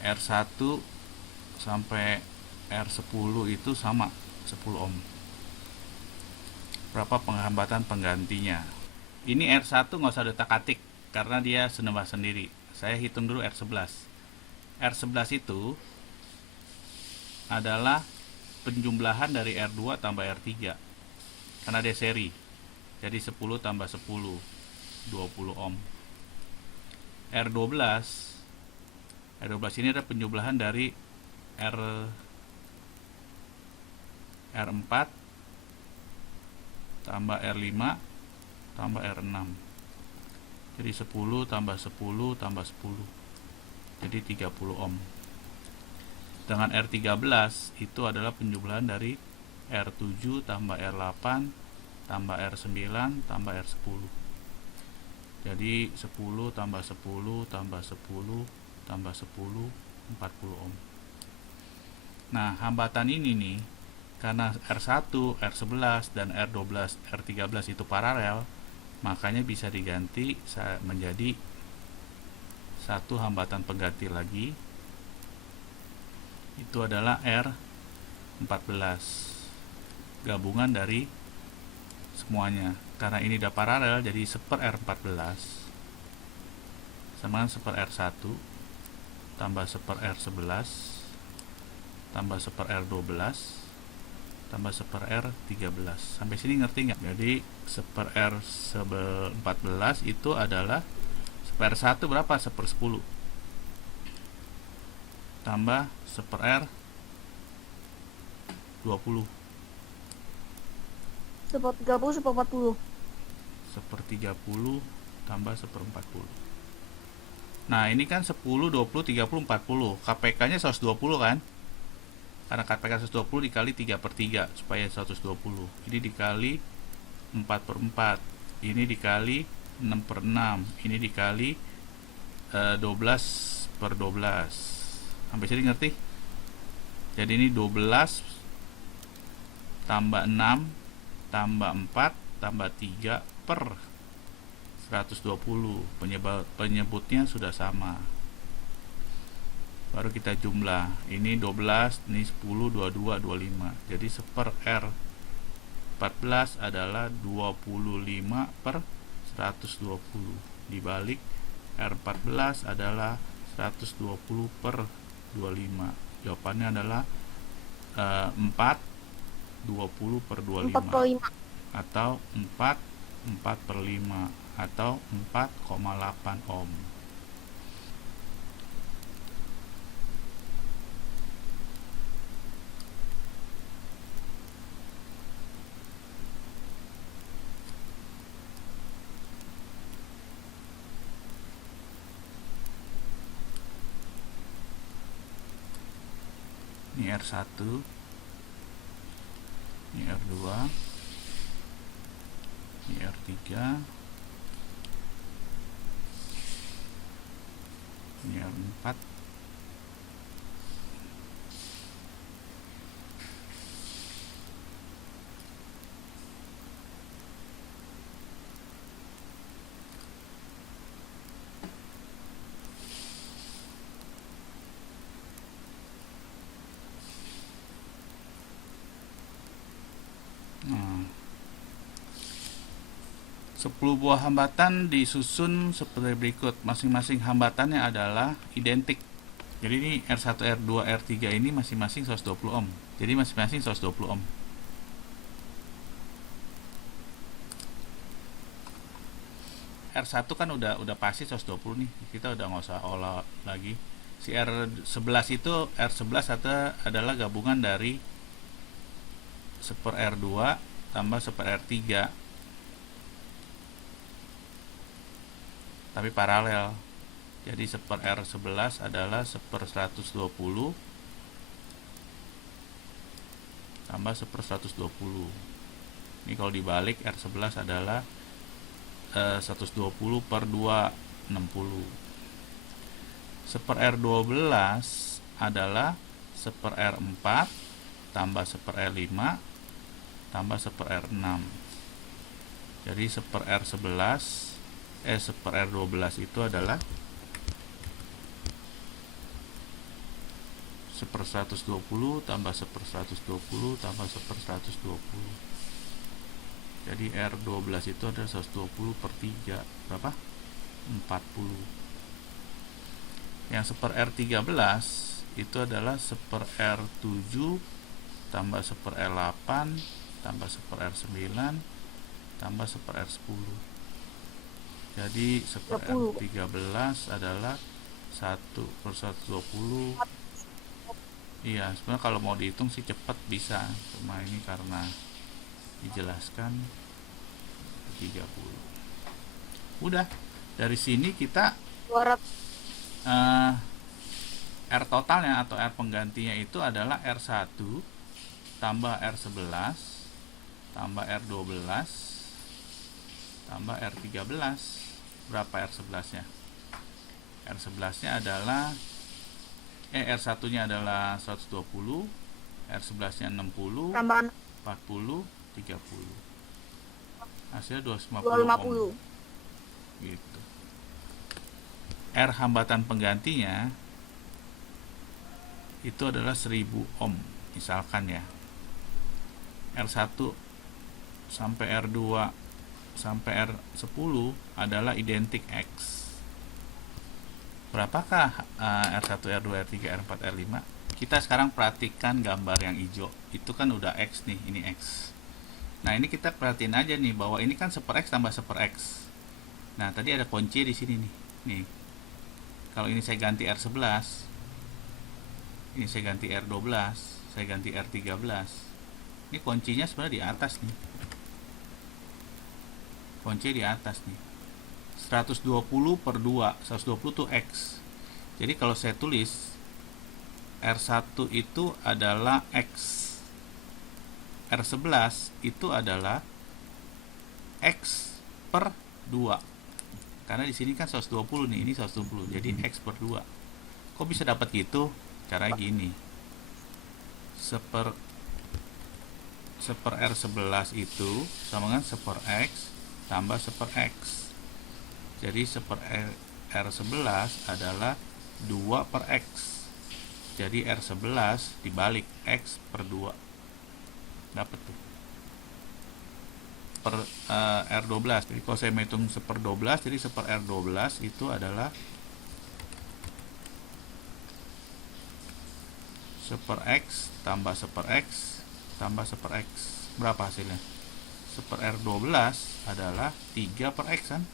R1 sampai R10 itu sama 10 ohm. Berapa penghambatan penggantinya? Ini R1 nggak usah detak-atik karena dia senembah sendiri. Saya hitung dulu R11. R11 itu adalah penjumlahan dari R2 tambah R3 karena dia seri. Jadi 10 tambah 10 20 ohm. R12 ini ada penjumlahan dari R4 tambah R5 tambah R6. Jadi 10 tambah 10 tambah 10. Jadi 30 ohm. Dengan R13 itu adalah penjumlahan dari R7 tambah R8 tambah R9 tambah R10. Jadi 10 tambah 10 tambah 10 tambah 10 40 ohm. Nah, hambatan ini nih karena R1, R11 dan R12, R13 itu paralel, makanya bisa diganti menjadi satu hambatan pengganti lagi. Itu adalah R14. Gabungan dari semuanya. Karena ini udah paralel, jadi 1 R14 sama 1 R1 tambah 1 R11 tambah 1 R12 tambah 1 R13. Sampai sini ngerti nggak? Jadi 1 R14 itu adalah 1 R1 berapa? 1/10 tambah 1 R20 1/30 1/40. 1/30 tambah 1/40. Nah, ini kan 10, 20, 30, 40. KPK-nya 120 kan? Karena KPK 120 dikali 3/3 supaya 120. Ini dikali 4/4. Ini dikali 6/6. Ini dikali 12/12. Sampai sini ngerti? Jadi ini 12 tambah 6 tambah 4 tambah 3 per 120. Penyebutnya sudah sama. Baru kita jumlah. Ini 12, ini 10, 22, 25. Jadi 1 R14 adalah 25 per 120. Dibalik R14 adalah 120 per 25. Jawabannya adalah 4 20 per 25 4/5. atau 4/5 atau 4,8 ohm. Ini R1, ini R2, ini R3, ini R4, nah, 10 buah hambatan disusun seperti berikut. Masing-masing hambatannya adalah identik. Jadi ini R1, R2, R3 ini masing-masing 120 ohm. Jadi masing-masing 120 ohm. R1 kan udah pasti 120 nih. Kita udah nggak usah olah lagi. Si R11 itu R11 adalah gabungan dari 1 R2 tambah 1 R3. Tapi paralel. Jadi 1 R11 adalah 1/120 tambah 1/120. Ini kalau dibalik R11 adalah 120 per 2 60. 1 R12 adalah 1 R4 tambah 1 R5 tambah 1 R6. Jadi 1 R11 1 R12 itu adalah 1/120 tambah 1/120 tambah 1/120. Jadi R12 itu adalah 120 per 3. Berapa? 40. Yang 1/R13 itu adalah 1/R7 tambah 1/R8 tambah 1/R9 tambah 1/R10. Jadi 1/R13 adalah 1/120. Iya, sebenarnya kalau mau dihitung sih cepat bisa, cuma ini karena dijelaskan 30. Udah, dari sini kita 200. R totalnya atau R penggantinya itu adalah R1 tambah R11 tambah R12 tambah R13. Berapa R11 nya? R11 nya adalah R1 nya adalah 120, R11 nya 60, Tambahan 40, 30. Hasilnya 250 250. ohm. Gitu. R hambatan penggantinya itu adalah 1000 ohm misalkan ya. R1 sampai R2 sampai R10 adalah identik X. Berapakah R1, R2, R3, R4, R5? Kita sekarang perhatikan gambar yang hijau. Itu kan udah X nih, ini X. Nah, ini kita perhatiin aja nih bahwa ini kan 1/X tambah 1/X. Nah, tadi ada kunci di sini nih. Nih. Kalau ini saya ganti R11, ini saya ganti R12, saya ganti R13. Ini kuncinya sebenarnya di atas nih. Kunci di atas nih. 120 per 2, 120 itu X. Jadi kalau saya tulis R1 itu adalah X, R11 itu adalah X per 2. Karena di sini kan 120 nih, ini 120. Jadi X per 2. Kok bisa dapat gitu? Caranya gini. 1/R11 itu sama dengan 1/X tambah 1/X. Jadi 1/R11 adalah 2/X. Jadi R11 dibalik X per 2. Dapat tuh. Per R12. Jadi kalau saya menghitung 1/12, jadi 1/R12 itu adalah 1/X tambah 1/X tambah 1/X. Berapa hasilnya? 1/R12 adalah 3/X kan?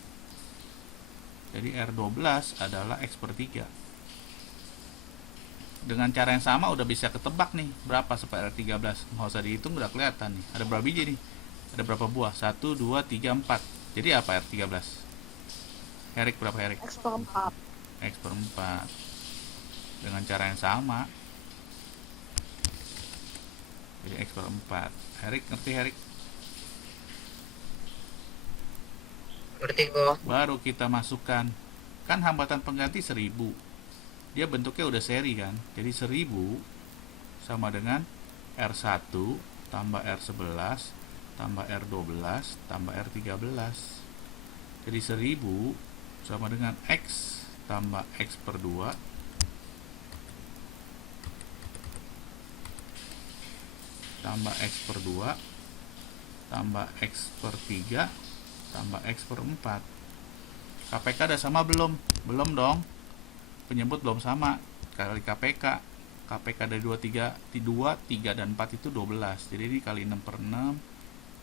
Jadi R12 adalah X per 3. Dengan cara yang sama udah bisa ketebak nih berapa 1/R13. Nggak usah dihitung, udah kelihatan nih. Ada berapa biji nih? Ada berapa buah? 1, 2, 3, 4. Jadi apa R13? Herik berapa Herik? X per 4. X per 4. Dengan cara yang sama. Jadi X per 4. Herik, ngerti Herik? Ngerti kok. Baru kita masukkan. Kan hambatan pengganti 1000. Dia bentuknya udah seri kan. Jadi 1000 sama dengan R1 tambah R11 tambah R12 tambah R13. Jadi 1000 sama dengan X tambah X per 2 tambah X per 2 tambah X per 3 tambah X per 4. KPK udah sama belum? Belum dong. Penyebut belum sama. Kali KPK. KPK dari 2, 3 dan 4 itu 12. Jadi ini kali 6 per 6.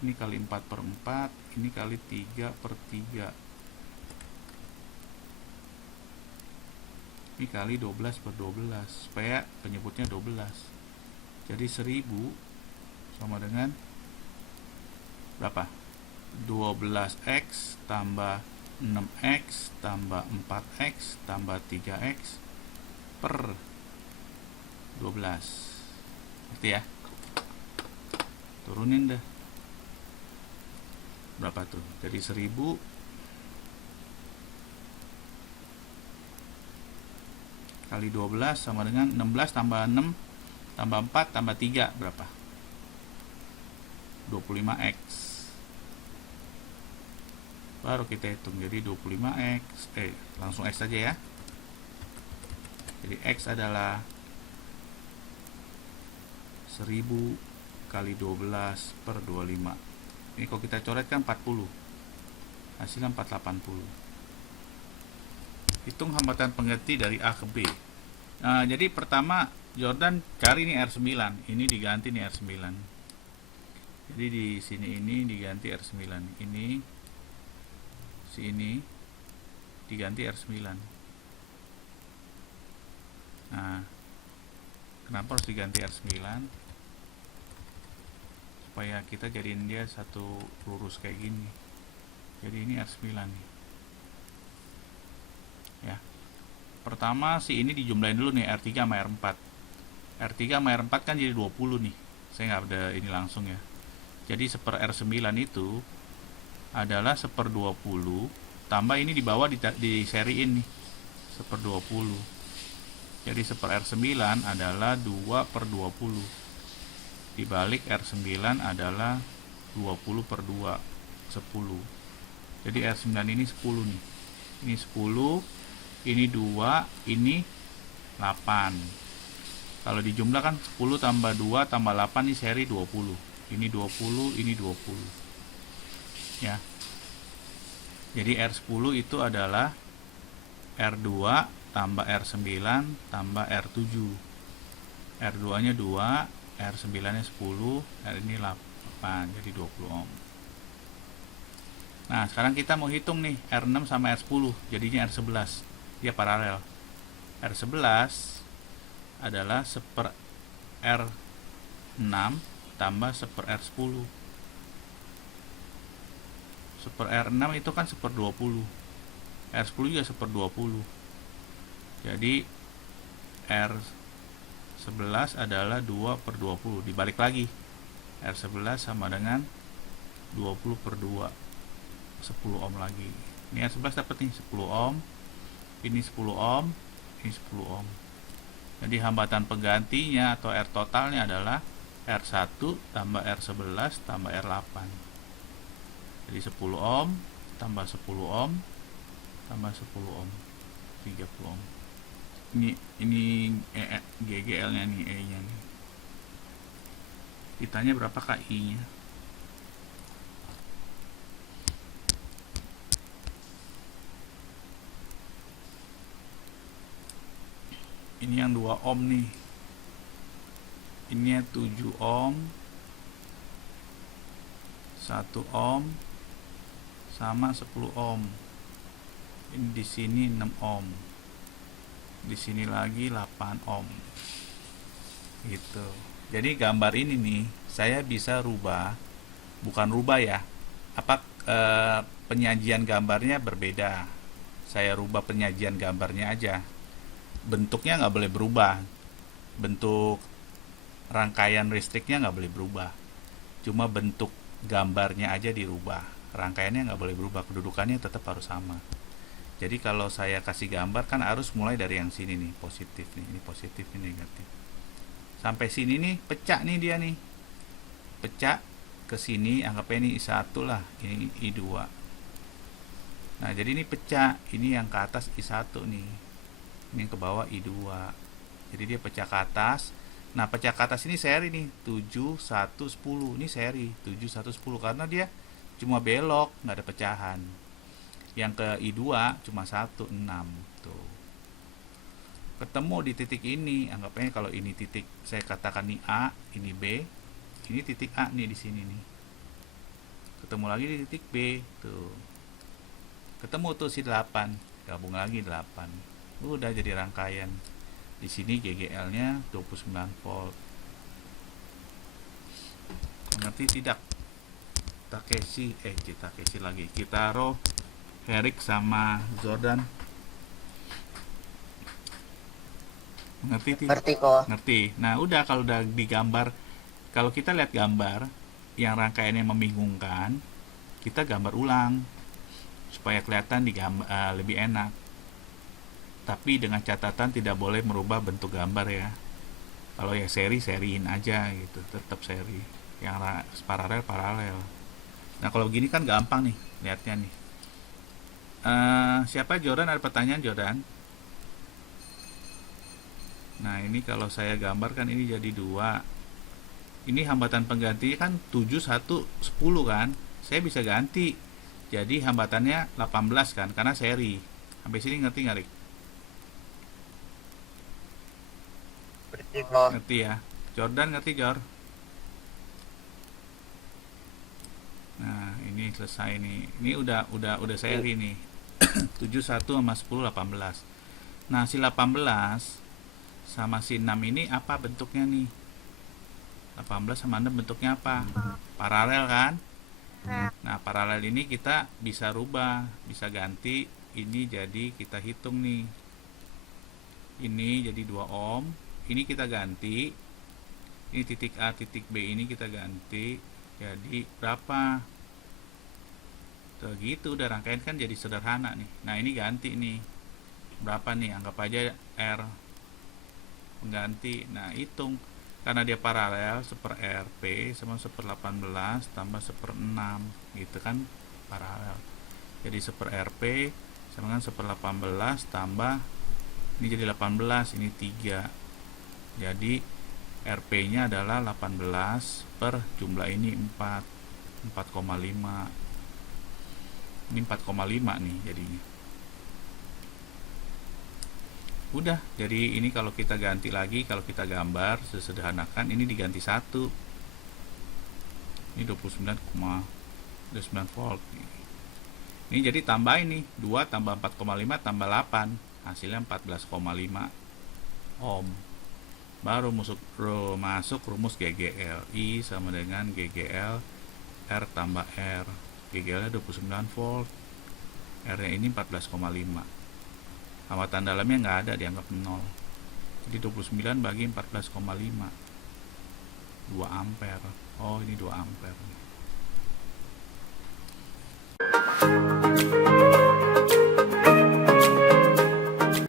Ini kali 4 per 4. Ini kali 3 per 3. Ini kali 12 per 12. Supaya penyebutnya 12. Jadi 1000 sama dengan berapa? 12X tambah 6X tambah 4X tambah 3X per 12. Ngerti ya? Turunin deh. Berapa tuh? Jadi 1000 kali 12 sama dengan 16 tambah 6 tambah 4 tambah 3 berapa? 25X. Baru kita hitung. Jadi 25X. Langsung X saja ya. Jadi X adalah 1000 kali 12 per 25. Ini kalau kita coret kan 40, hasilnya 480. Hitung hambatan pengganti dari A ke B. Nah, jadi pertama Jordan cari nih R9, ini diganti nih R9. Jadi di sini ini diganti R9, ini sini diganti R9. Nah, kenapa harus diganti R9? Supaya kita jadiin dia satu lurus kayak gini. Jadi ini R9 nih. Ya. Pertama si ini dijumlahin dulu nih R3 sama R4. R3 sama R4 kan jadi 20 nih. Saya nggak ada ini langsung ya. Jadi seper R9 itu adalah seper 20 tambah ini di bawah di seriin nih. Seper 20. Jadi seper R9 adalah 2 per 20. Dibalik R9 adalah 20 per 2, 10. Jadi R9 ini 10 nih. Ini 10, ini 2, ini 8. Kalau dijumlah kan 10 tambah 2 tambah 8 ini seri 20. Ini 20, ini 20. Ya. Jadi R10 itu adalah R2 tambah R9 tambah R7. R2-nya 2, R9-nya 10, R ini 8, jadi 20 ohm. Nah, sekarang kita mau hitung nih R6 sama R10, jadinya R11. Dia paralel. R11 adalah seper R6 tambah seper R10. Seper R6 itu kan seper 20. R10 juga seper 20. Jadi R11 adalah 2 per 20. Dibalik lagi. R11 sama dengan 20 per 2. 10 ohm lagi. Ini R11 dapat nih 10 ohm. Ini 10 ohm. Ini 10 ohm. Jadi hambatan penggantinya atau R totalnya adalah R1 tambah R11 tambah R8. Jadi 10 ohm tambah 10 ohm tambah 10 ohm, 30 ohm. Ini GGL-nya nih, E-nya nih. Ditanya berapa KI-nya? Ini yang 2 ohm nih. Ini 7 ohm, 1 ohm sama 10 ohm. Ini di sini 6 ohm. Di sini lagi 8 ohm. Gitu. Jadi gambar ini nih saya bisa rubah, bukan rubah ya. Penyajian gambarnya berbeda. Saya rubah penyajian gambarnya aja. Bentuknya nggak boleh berubah. Bentuk rangkaian listriknya nggak boleh berubah. Cuma bentuk gambarnya aja dirubah. Rangkaiannya nggak boleh berubah. Kedudukannya tetap harus sama. Jadi kalau saya kasih gambar kan harus mulai dari yang sini nih, positif nih, ini positif, ini negatif. Sampai sini nih, pecah nih dia nih. Pecah ke sini, anggapnya ini I1 lah, ini I2. Nah, jadi ini pecah, ini yang ke atas I1 nih. Ini yang ke bawah I2. Jadi dia pecah ke atas. Nah, pecah ke atas ini seri nih, 7, 1, 10. Ini seri, 7, 1, 10 karena dia cuma belok, nggak ada pecahan. Yang ke I2 cuma 1, 6 tuh. Ketemu di titik ini, anggapnya kalau ini titik, saya katakan ini A, ini B, ini titik A nih di sini nih. Ketemu lagi di titik B tuh. Ketemu tuh si 8, gabung lagi 8. Udah jadi rangkaian. Di sini GGL-nya 29 volt. Mengerti tidak? Takeshi lagi. Kitaro, Herrick sama Jordan. Ngerti tidak? Ngerti kok. Ngerti. Nah, udah kalau udah digambar, kalau kita lihat gambar yang rangkaiannya membingungkan, kita gambar ulang supaya kelihatan lebih enak. Tapi dengan catatan tidak boleh merubah bentuk gambar ya. Kalau ya seriin aja gitu, tetap seri. Yang paralel. Nah, kalau begini kan gampang nih lihatnya nih. Siapa Jordan, ada pertanyaan Jordan? Nah, ini kalau saya gambarkan ini jadi 2. Ini hambatan pengganti kan 7, 1, 10 kan. Saya bisa ganti. Jadi hambatannya 18 kan, karena seri. Sampai sini ngerti nggak, Rik? Ngerti kok. Ngerti ya. Jordan ngerti, Jor? Nah, ini selesai nih. Ini udah seri nih. 71 sama 10 18. Nah, si 18 sama si 6 ini apa bentuknya nih? 18 sama 6 bentuknya apa? Paralel kan? Nah, paralel ini kita bisa rubah, bisa ganti ini jadi kita hitung nih. Ini jadi 2 ohm, ini kita ganti. Ini titik A, titik B ini kita ganti jadi berapa? Tuh gitu, udah rangkaian kan jadi sederhana nih. Nah, ini ganti nih. Berapa nih? Anggap aja R pengganti. Nah, hitung. Karena dia paralel, 1/RP sama 1/18 tambah 1/6 gitu kan, paralel. Jadi 1/RP sama dengan 1/18 tambah, ini jadi 18, ini 3. Jadi RP nya adalah 18 per jumlah ini 4, 4,5. Ini 4,5 nih jadinya. Udah, jadi ini kalau kita ganti lagi, kalau kita gambar sesederhanakan, ini diganti 1. Ini 29,9 volt. Ini jadi tambah ini 2 tambah 4,5 tambah 8, hasilnya 14,5 ohm. Baru masuk rumus GGL. I sama dengan GGL R tambah R. GGL nya 29 volt, R nya ini 14,5. Hambatan dalamnya nggak ada, dianggap 0. Jadi 29 bagi 14,5, 2 ampere. Oh, ini 2 ampere.